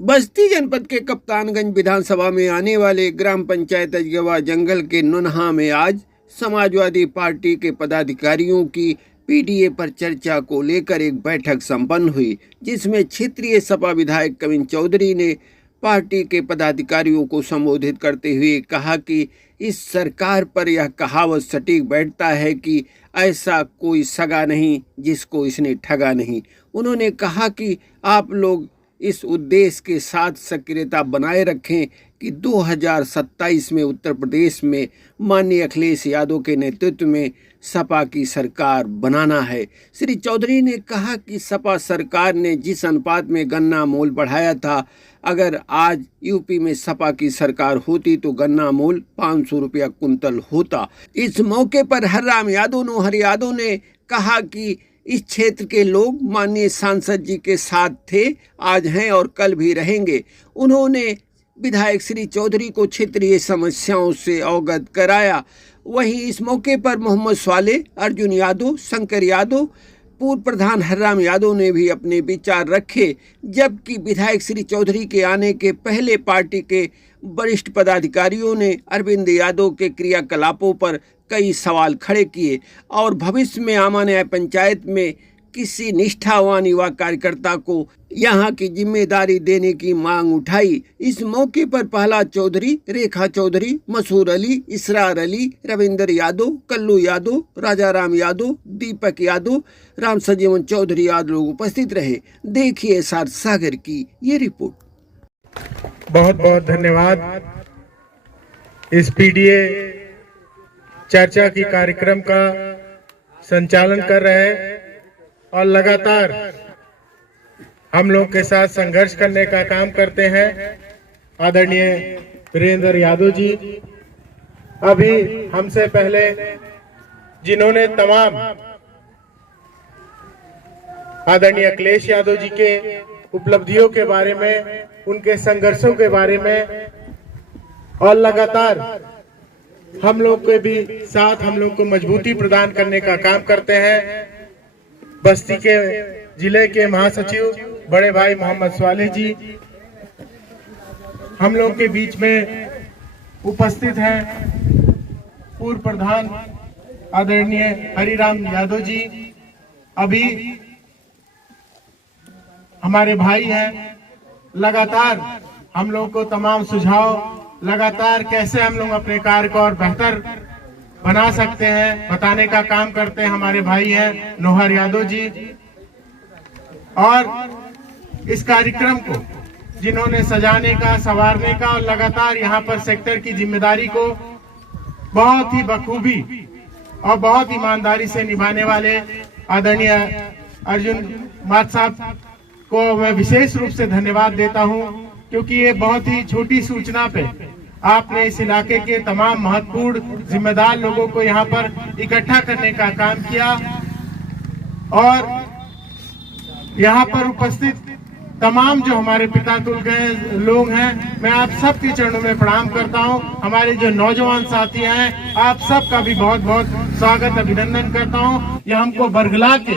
बस्ती जनपद के कप्तानगंज विधानसभा में आने वाले ग्राम पंचायत अजगवा जंगल के नुनहा में आज समाजवादी पार्टी के पदाधिकारियों की पीडीए पर चर्चा को लेकर एक बैठक संपन्न हुई, जिसमें क्षेत्रीय सपा विधायक कविन चौधरी ने पार्टी के पदाधिकारियों को संबोधित करते हुए कहा कि इस सरकार पर यह कहावत सटीक बैठता है कि ऐसा कोई सगा नहीं जिसको इसने ठगा नहीं। उन्होंने कहा कि आप लोग इस उद्देश्य के साथ सक्रियता बनाए रखें कि 2027 में उत्तर प्रदेश में माननीय अखिलेश यादव के नेतृत्व में सपा की सरकार बनाना है। श्री चौधरी ने कहा कि सपा सरकार ने जिस अनुपात में गन्ना मूल्य बढ़ाया था, अगर आज यूपी में सपा की सरकार होती तो गन्ना मूल्य 500 रुपया कुंतल होता। इस मौके पर हरराम यादव ने कहा कि इस क्षेत्र के लोग माननीय सांसद जी के साथ थे, आज हैं और कल भी रहेंगे। उन्होंने विधायक श्री चौधरी को क्षेत्रीय समस्याओं से अवगत कराया। वहीं इस मौके पर मोहम्मद स्वाले, अर्जुन यादव, शंकर यादव, पूर्व प्रधान हरराम यादव ने भी अपने विचार रखे, जबकि विधायक श्री चौधरी के आने के पहले पार्टी के वरिष्ठ पदाधिकारियों ने अरविंद यादव के क्रियाकलापों पर कई सवाल खड़े किए और भविष्य में आमा न्याय पंचायत में किसी निष्ठावान युवा कार्यकर्ता को यहां की जिम्मेदारी देने की मांग उठाई। इस मौके पर प्रहलाद चौधरी, रेखा चौधरी, मसूर अली, इसरार अली, रविंदर यादव, कल्लू यादव, राजाराम यादव, दीपक यादव, राम सजीवन चौधरी आदि लोग उपस्थित रहे। देखिए एसआर सागर की ये रिपोर्ट। बहुत बहुत धन्यवाद। इस पीडीए चर्चा की कार्यक्रम का संचालन कर रहे हैं और लगातार हम लोग के साथ संघर्ष करने का काम करते हैं आदरणीय वीरेंद्र यादव जी। अभी हमसे पहले जिन्होंने तमाम आदरणीय अखिलेश यादव जी के उपलब्धियों के बारे में, उनके संघर्षों के बारे में और लगातार हम लोग के भी साथ हम लोग को मजबूती प्रदान करने का काम करते हैं बस्ती के जिले के महासचिव बड़े भाई मोहम्मद स्वाले जी हम लोग के बीच में उपस्थित हैं। पूर्व प्रधान आदरणीय हरिराम यादव जी अभी हमारे भाई हैं। लगातार हम लोग को तमाम सुझाव लगातार कैसे हम लोग अपने कार्य को और बेहतर बना सकते हैं बताने का काम करते हैं हमारे भाई हैं नोहर यादव जी। और इस कार्यक्रम को जिन्होंने सजाने का, संवारने का और लगातार यहाँ पर सेक्टर की जिम्मेदारी को बहुत ही बखूबी और बहुत ईमानदारी से निभाने वाले आदरणीय अर्जुन मात साहब को मैं विशेष रूप से धन्यवाद देता हूँ, क्योंकि ये बहुत ही छोटी सूचना पे आपने इस इलाके के तमाम महत्वपूर्ण जिम्मेदार लोगों को यहाँ पर इकट्ठा करने का काम किया और यहाँ पर उपस्थित तमाम जो हमारे पिता तुल गए लोग हैं, मैं आप सबके चरणों में प्रणाम करता हूँ। हमारे जो नौजवान साथी हैं, आप सबका भी बहुत बहुत स्वागत अभिनंदन करता हूँ। ये हमको बरगला के,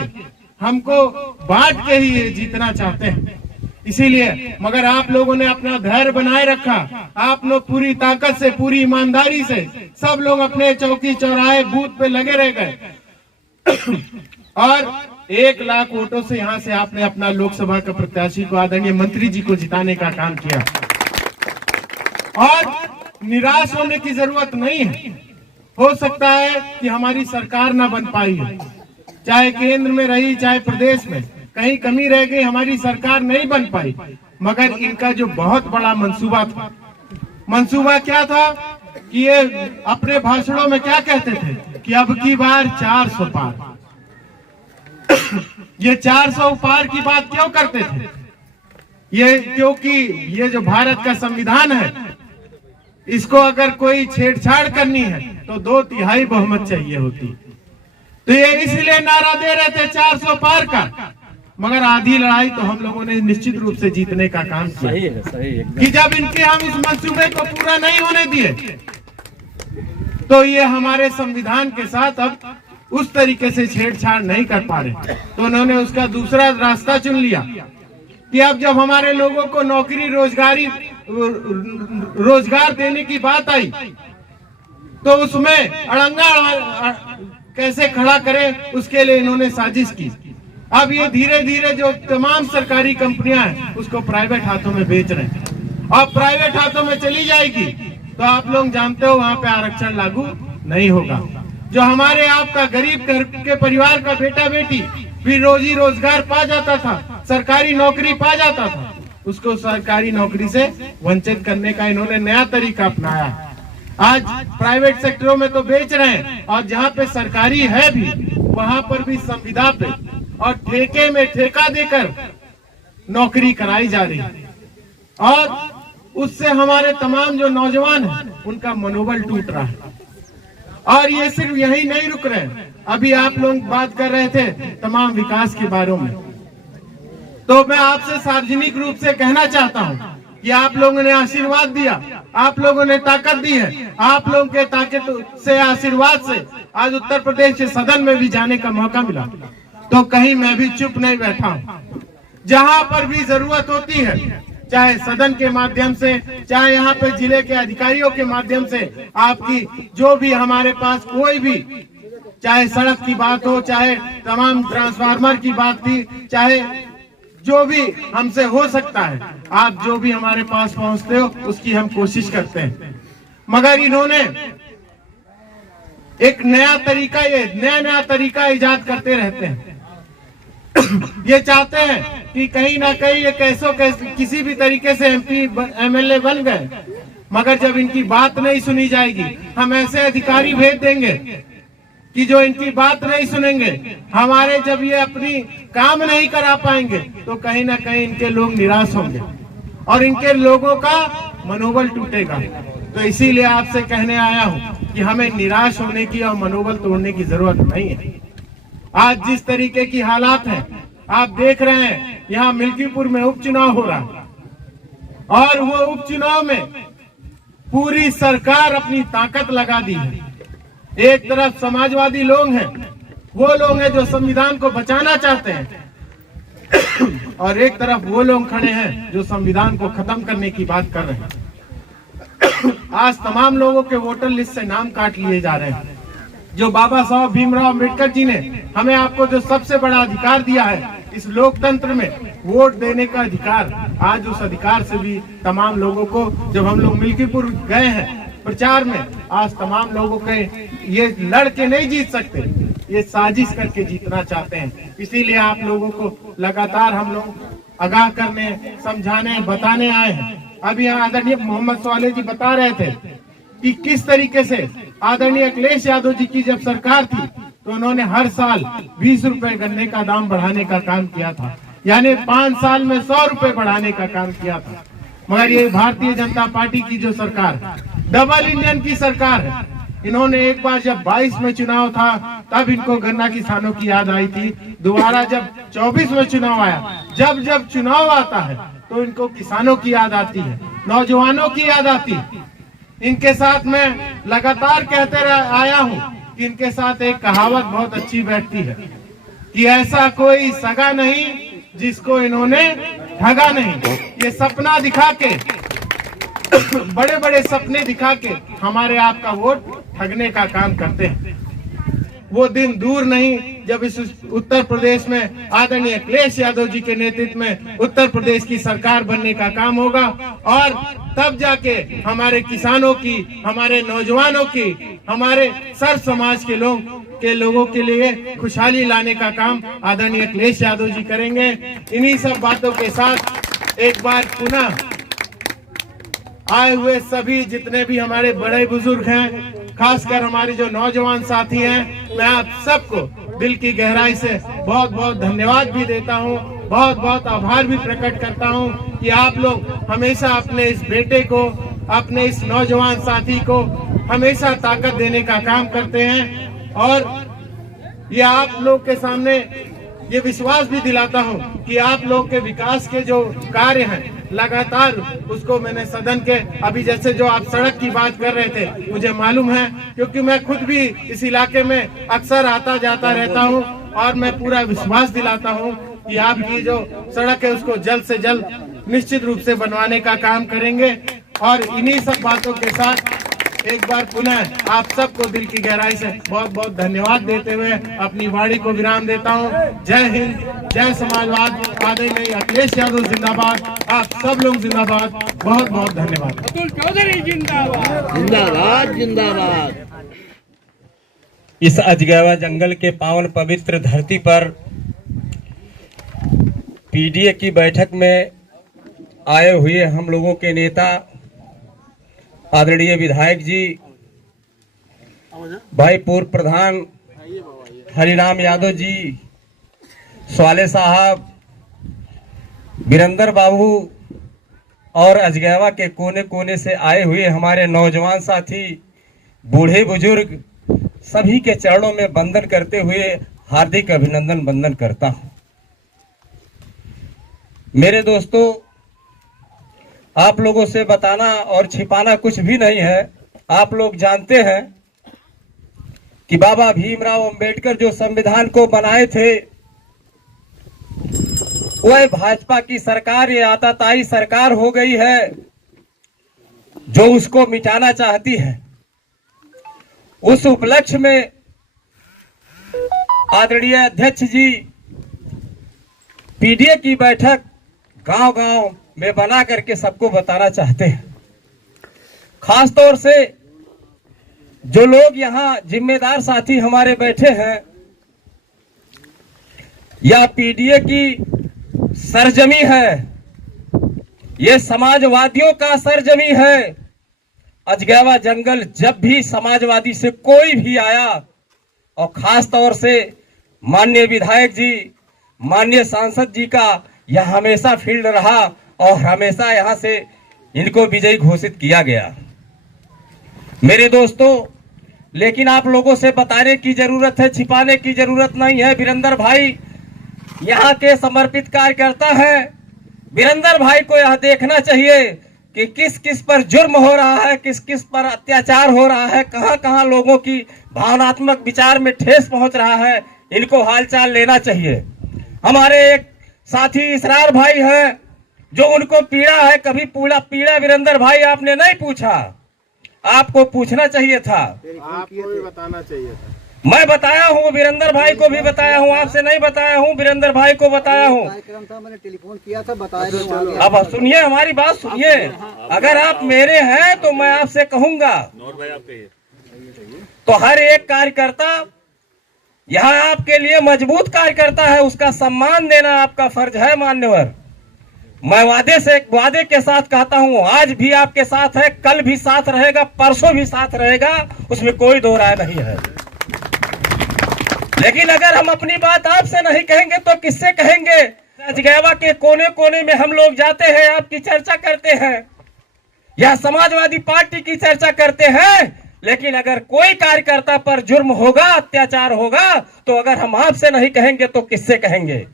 हमको बांट के ही जीतना चाहते हैं, इसीलिए मगर आप लोगों ने अपना धैर्य बनाए रखा। आप लोग पूरी ताकत से, पूरी ईमानदारी से सब लोग अपने चौकी चौराहे बूथ पे लगे रह गए और 1 लाख वोटों से यहाँ से आपने अपना लोकसभा का प्रत्याशी को, आदरणीय मंत्री जी को जिताने का काम किया। और निराश होने की जरूरत नहीं है। हो सकता है कि हमारी सरकार ना बन पाई है, चाहे केंद्र में रही चाहे प्रदेश में, कहीं कमी रह गई, हमारी सरकार नहीं बन पाई, मगर इनका जो बहुत बड़ा मंसूबा था, मंसूबा क्या था कि ये अपने भाषणों में क्या कहते थे कि अब की बार 400 पार। ये 400 पार की बात क्यों करते थे? ये क्योंकि ये जो भारत का संविधान है, इसको अगर कोई छेड़छाड़ करनी है तो 2/3 बहुमत चाहिए होती। तो ये इसलिए नारा दे रहे थे 400 पार का, मगर आधी लड़ाई तो हम लोगों ने निश्चित रूप से जीतने का काम किया। सही है कि जब इनके हम इस मंसूबे को पूरा नहीं होने दिए तो ये हमारे संविधान के साथ अब उस तरीके से छेड़छाड़ नहीं कर पा रहे, तो उन्होंने उसका दूसरा रास्ता चुन लिया कि अब जब हमारे लोगों को नौकरी रोजगार देने की बात आई तो उसमें अड़ंगा कैसे खड़ा करें, उसके लिए इन्होंने साजिश की। अब ये धीरे धीरे जो तमाम सरकारी कंपनियां हैं उसको प्राइवेट हाथों में बेच रहे हैं। अब प्राइवेट हाथों में चली जाएगी तो आप लोग जानते हो वहां पे आरक्षण लागू नहीं होगा। जो हमारे आपका गरीब घर के परिवार का बेटा बेटी भी रोजी रोजगार पा जाता था, सरकारी नौकरी पा जाता था, उसको सरकारी नौकरी से वंचित करने का इन्होंने नया तरीका अपनाया है। आज प्राइवेट सेक्टरों में तो बेच रहे हैं और जहाँ पे सरकारी है भी वहां पर भी संविदा पे और ठेके में ठेका देकर नौकरी कराई जा रही है और उससे हमारे तमाम जो नौजवान हैं उनका मनोबल टूट रहा है। और ये सिर्फ यही नहीं रुक रहे हैं, अभी आप लोग बात कर रहे थे तमाम विकास के बारे में, तो मैं आपसे सार्वजनिक रूप से कहना चाहता हूं कि आप लोगों ने आशीर्वाद दिया, आप लोगों ने ताकत दी है, आप लोगों के ताकत से आशीर्वाद से आज उत्तर प्रदेश के सदन में भी जाने का मौका मिला, तो कहीं मैं भी चुप नहीं बैठा हूं। जहां पर भी जरूरत होती है, चाहे सदन के माध्यम से, चाहे यहाँ पे जिले के अधिकारियों के माध्यम से, आपकी जो भी हमारे पास कोई भी, चाहे सड़क की बात हो, चाहे तमाम ट्रांसफार्मर की बात थी, चाहे जो भी हमसे हो सकता है, आप जो भी हमारे पास पहुंचते हो उसकी हम कोशिश करते हैं। मगर इन्होंने एक नया तरीका इजाद करते रहते हैं। ये चाहते हैं कि कहीं ना कहीं ये किसी भी तरीके से MP MLA बन गए, मगर जब इनकी बात नहीं सुनी जाएगी, हम ऐसे अधिकारी भेज देंगे कि जो इनकी बात नहीं सुनेंगे, हमारे जब ये अपनी काम नहीं करा पाएंगे तो कहीं ना कहीं इनके लोग निराश होंगे और इनके लोगों का मनोबल टूटेगा। तो इसीलिए आपसे कहने आया हूं कि हमें निराश होने की और मनोबल तोड़ने की जरूरत नहीं है। आज जिस तरीके की हालात हैं आप देख रहे हैं, यहाँ मिल्कीपुर में उपचुनाव हो रहा है और वो उपचुनाव में पूरी सरकार अपनी ताकत लगा दी है। एक तरफ समाजवादी लोग हैं, वो लोग हैं जो संविधान को बचाना चाहते हैं और एक तरफ वो लोग खड़े हैं जो संविधान को खत्म करने की बात कर रहे हैं। आज तमाम लोगों के वोटर लिस्ट से नाम काट लिए जा रहे हैं। जो बाबा साहब भीमराव अम्बेडकर जी ने हमें आपको जो सबसे बड़ा अधिकार दिया है इस लोकतंत्र में, वोट देने का अधिकार, आज उस अधिकार से भी तमाम लोगों को, जब हम लोग मिल्कीपुर गए हैं प्रचार में, आज तमाम लोगों के ये लड़ के नहीं जीत सकते, ये साजिश करके जीतना चाहते हैं। इसीलिए आप लोगों को लगातार हम लोग आगाह करने, समझाने, बताने आए हैं। अभी आदरणीय मोहम्मद स्वाले जी बता रहे थे कि किस तरीके से आदरणीय अखिलेश यादव जी की जब सरकार थी तो उन्होंने हर साल 20 रुपए गन्ने का दाम बढ़ाने का काम किया था, यानी 5 साल में 100 रुपए बढ़ाने का काम किया था। मगर ये भारतीय जनता पार्टी की जो सरकार, डबल इंजन की सरकार है, इन्होंने एक बार जब 22 में चुनाव था तब इनको गन्ना किसानों की याद आई थी, दोबारा जब 24 में चुनाव आया, जब चुनाव आता है तो इनको किसानों की याद आती है, नौजवानों की याद आती है। इनके साथ मैं लगातार कहते आया हूं कि इनके साथ एक कहावत बहुत अच्छी बैठती है कि ऐसा कोई सगा नहीं जिसको इन्होंने ठगा नहीं। ये सपना दिखा के, बड़े बड़े सपने दिखा के हमारे आपका वोट ठगने का काम करते हैं। वो दिन दूर नहीं जब इस उत्तर प्रदेश में आदरणीय अखिलेश यादव जी के नेतृत्व में उत्तर प्रदेश की सरकार बनने का काम होगा और तब जाके हमारे किसानों की, हमारे नौजवानों की, हमारे सर समाज के लोगों के लिए खुशहाली लाने का काम आदरणीय अखिलेश यादव जी करेंगे। इन्हीं सब बातों के साथ एक बार पुनः आए हुए सभी जितने भी हमारे बड़े बुजुर्ग हैं, खासकर हमारे जो नौजवान साथी हैं, मैं आप सबको दिल की गहराई से बहुत बहुत धन्यवाद भी देता हूं, बहुत बहुत आभार भी प्रकट करता हूं कि आप लोग हमेशा अपने इस बेटे को, अपने इस नौजवान साथी को हमेशा ताकत देने का काम करते हैं। और ये आप लोग के सामने ये विश्वास भी दिलाता हूं कि आप लोग के विकास के जो कार्य हैं लगातार, उसको मैंने सदन के, अभी जैसे जो आप सड़क की बात कर रहे थे, मुझे मालूम है क्योंकि मैं खुद भी इस इलाके में अक्सर आता जाता रहता हूं और मैं पूरा विश्वास दिलाता हूं कि आपकी जो सड़क है उसको जल्द से जल्द निश्चित रूप से बनवाने का काम करेंगे। और इन्हीं सब बातों के साथ एक बार पुनः आप सबको दिल की गहराई से बहुत बहुत धन्यवाद देते हुए अपनी वाणी को विराम देता हूँ। जय हिंद, जय समाजवाद, आदरणीय अखिलेश यादव जिंदाबाद, आप सब लोग जिंदाबाद। बहुत बहुत धन्यवाद। अतुल चौधरी जिंदाबाद। जिंदाबाद जिंदाबाद। इस अजगैवा जंगल के पावन पवित्र धरती पर पीडीए की बैठक में आए हुए हम लोगों के नेता आदरणीय विधायक जी, भाई पूर्व प्रधान हरिराम यादव जी, स्वाले साहब, वीरेंद्र बाबू और अजगैवा के कोने कोने से आए हुए हमारे नौजवान साथी, बूढ़े बुजुर्ग, सभी के चरणों में वंदन करते हुए हार्दिक अभिनंदन वंदन करता हूं। मेरे दोस्तों, आप लोगों से बताना और छिपाना कुछ भी नहीं है। आप लोग जानते हैं कि बाबा भीमराव अंबेडकर जो संविधान को बनाए थे, वह भाजपा की सरकार, ये आताताई सरकार हो गई है जो उसको मिटाना चाहती है। उस उपलक्ष्य में आदरणीय अध्यक्ष जी पीडीए की बैठक गांव-गांव में बना करके सबको बताना चाहते हैं। खास तौर से जो लोग यहाँ जिम्मेदार साथी हमारे बैठे हैं, यह पीडीए की सरजमी है, ये समाजवादियों का सरजमी है। अजगैवा जंगल जब भी समाजवादी से कोई भी आया, और खास तौर से माननीय विधायक जी, माननीय सांसद जी का यह हमेशा फील्ड रहा और हमेशा यहां से इनको विजयी घोषित किया गया। मेरे दोस्तों, लेकिन आप लोगों से बताने की जरूरत है, छिपाने की जरूरत नहीं है। वीरेंद्र भाई यहाँ के समर्पित कार्यकर्ता हैं। वीरेंद्र भाई को यह देखना चाहिए कि किस किस पर जुर्म हो रहा है, किस किस पर अत्याचार हो रहा है, कहां कहां लोगों की भावनात्मक विचार में ठेस पहुंच रहा है, इनको हालचाल लेना चाहिए। हमारे एक साथी इसरार भाई हैं जो उनको पीड़ा है, कभी पीड़ा वीरेंद्र भाई आपने नहीं पूछा, आपको पूछना चाहिए था, आपको भी बताना चाहिए था। मैं बताया हूँ, वीरेंद्र भाई को भी बताया हूँ, आपसे नहीं बताया हूँ, वीरेंद्र भाई को बताया हूँ। कार्यक्रम था, मैंने टेलीफोन किया था, बताया। अब सुनिए, हमारी बात सुनिए। अगर आप मेरे हैं तो मैं आपसे कहूंगा, तो हर एक कार्यकर्ता यहाँ आपके लिए मजबूत कार्यकर्ता है, उसका सम्मान देना आपका फर्ज है मान्यवर। मैं वादे के साथ कहता हूँ, आज भी आपके साथ है, कल भी साथ रहेगा, परसों भी साथ रहेगा, उसमें कोई दो राय नहीं है। लेकिन अगर हम अपनी बात आपसे नहीं कहेंगे तो किससे कहेंगे? अजगैवा के कोने कोने में हम लोग जाते हैं, आपकी चर्चा करते हैं, या समाजवादी पार्टी की चर्चा करते हैं, लेकिन अगर कोई कार्यकर्ता पर जुर्म होगा, अत्याचार होगा, तो अगर हम आपसे नहीं कहेंगे तो किससे कहेंगे?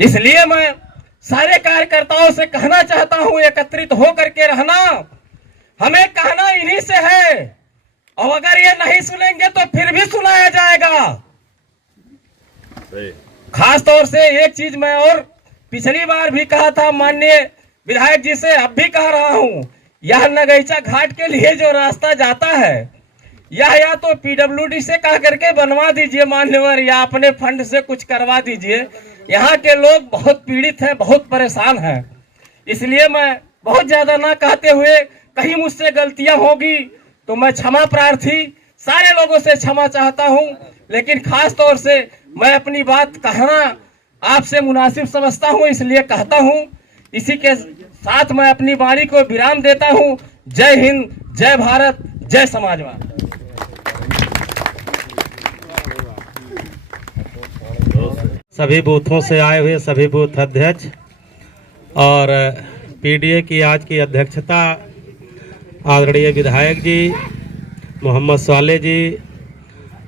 इसलिए मैं सारे कार्यकर्ताओं से कहना चाहता हूं, एकत्रित होकर के रहना। हमें कहना इन्हीं से है, और अगर ये नहीं सुनेंगे तो फिर भी सुनाया जाएगा। खास तौर से एक चीज मैं और पिछली बार भी कहा था माननीय विधायक जी से, अब भी कह रहा हूं, यह नगैचा घाट के लिए जो रास्ता जाता है, यह या तो पीडब्ल्यूडी से कह करके बनवा दीजिए मान्यवर, या अपने फंड से कुछ करवा दीजिए। यहाँ के लोग बहुत पीड़ित हैं, बहुत परेशान हैं। इसलिए मैं बहुत ज्यादा ना कहते हुए, कहीं मुझसे गलतियां होगी तो मैं क्षमा प्रार्थी, सारे लोगों से क्षमा चाहता हूं। लेकिन खास तौर से मैं अपनी बात कहना आपसे मुनासिब समझता हूं, इसलिए कहता हूं। इसी के साथ मैं अपनी वाणी को विराम देता हूं। जय हिंद, जय भारत, जय समाजवाद। सभी बूथों से आए हुए सभी बूथ अध्यक्ष और पीडीए की आज की अध्यक्षता आदरणीय विधायक जी मोहम्मद स्वाले जी,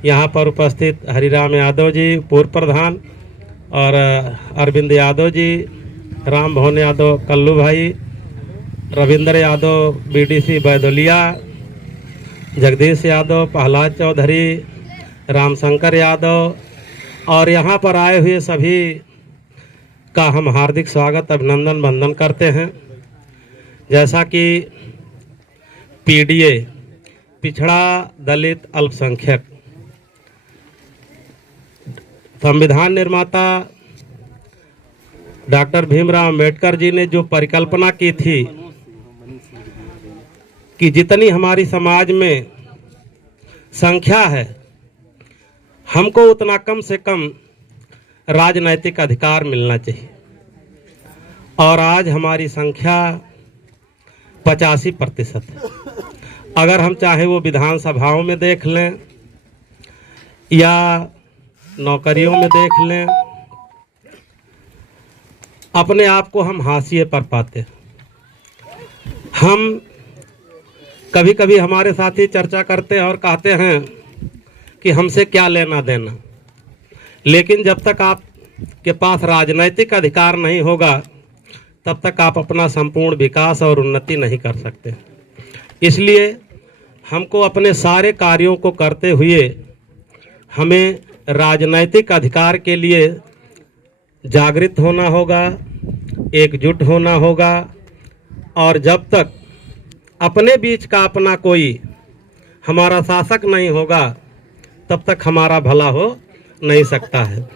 यहाँ पर उपस्थित हरिराम यादव जी पूर्व प्रधान, और अरविंद यादव जी, राम भवन यादव कल्लू भाई, रविंद्र यादव बीडीसी बैदोलिया, जगदीश यादव, प्रहलाद चौधरी, रामशंकर यादव, और यहाँ पर आए हुए सभी का हम हार्दिक स्वागत अभिनंदन वंदन करते हैं। जैसा कि पीडीए पिछड़ा दलित अल्पसंख्यक संविधान निर्माता डॉक्टर भीमराव अंबेडकर जी ने जो परिकल्पना की थी कि जितनी हमारी समाज में संख्या है हमको उतना कम से कम राजनैतिक अधिकार मिलना चाहिए, और आज हमारी संख्या 85% है। अगर हम चाहे वो विधानसभाओं में देख लें या नौकरियों में देख लें, अपने आप को हम हाशिए पर पाते हैं। हम कभी कभी हमारे साथी चर्चा करते हैं और कहते हैं कि हमसे क्या लेना देना, लेकिन जब तक आपके पास राजनैतिक अधिकार नहीं होगा तब तक आप अपना संपूर्ण विकास और उन्नति नहीं कर सकते। इसलिए हमको अपने सारे कार्यों को करते हुए हमें राजनैतिक अधिकार के लिए जागृत होना होगा, एकजुट होना होगा, और जब तक अपने बीच का अपना कोई हमारा शासक नहीं होगा तब तक हमारा भला हो नहीं सकता है।